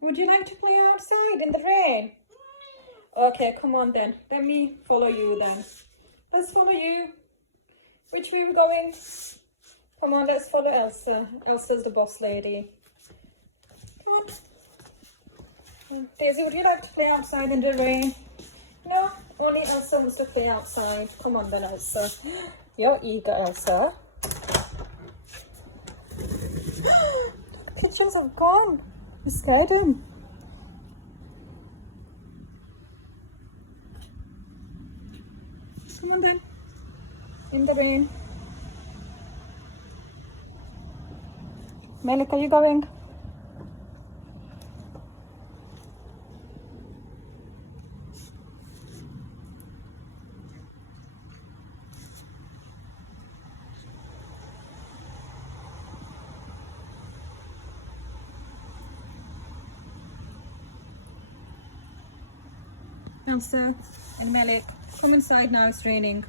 Would you like to play outside in the rain? Okay, come on then. Let me follow you then. Let's follow you. Which way are we going? Come on, let's follow Elsa. Elsa's the boss lady. Come on. Daisy, would you like to play outside in the rain? No, only Elsa wants to play outside. Come on then, Elsa. You're eager, Elsa. The pigeons have gone. You scared him. Come on then. In the rain. Malik, are you going? Elsa and Malik, come inside now, it's raining.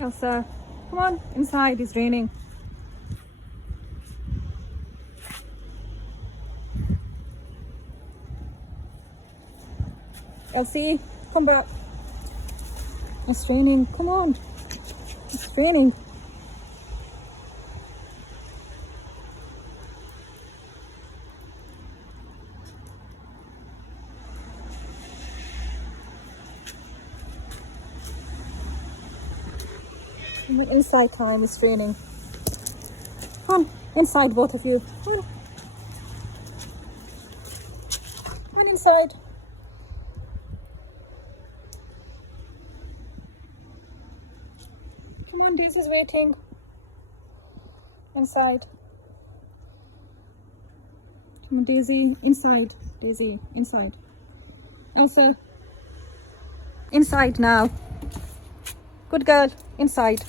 Elsa, come on, inside, it's raining. Elsie, come back. It's raining, come on. It's raining. Inside time, it's raining. Come on, inside, both of you. Come on. Come on inside. Come on, Daisy's waiting. Inside. Come on, Daisy, inside. Daisy, inside. Elsa, inside now. Good girl, inside.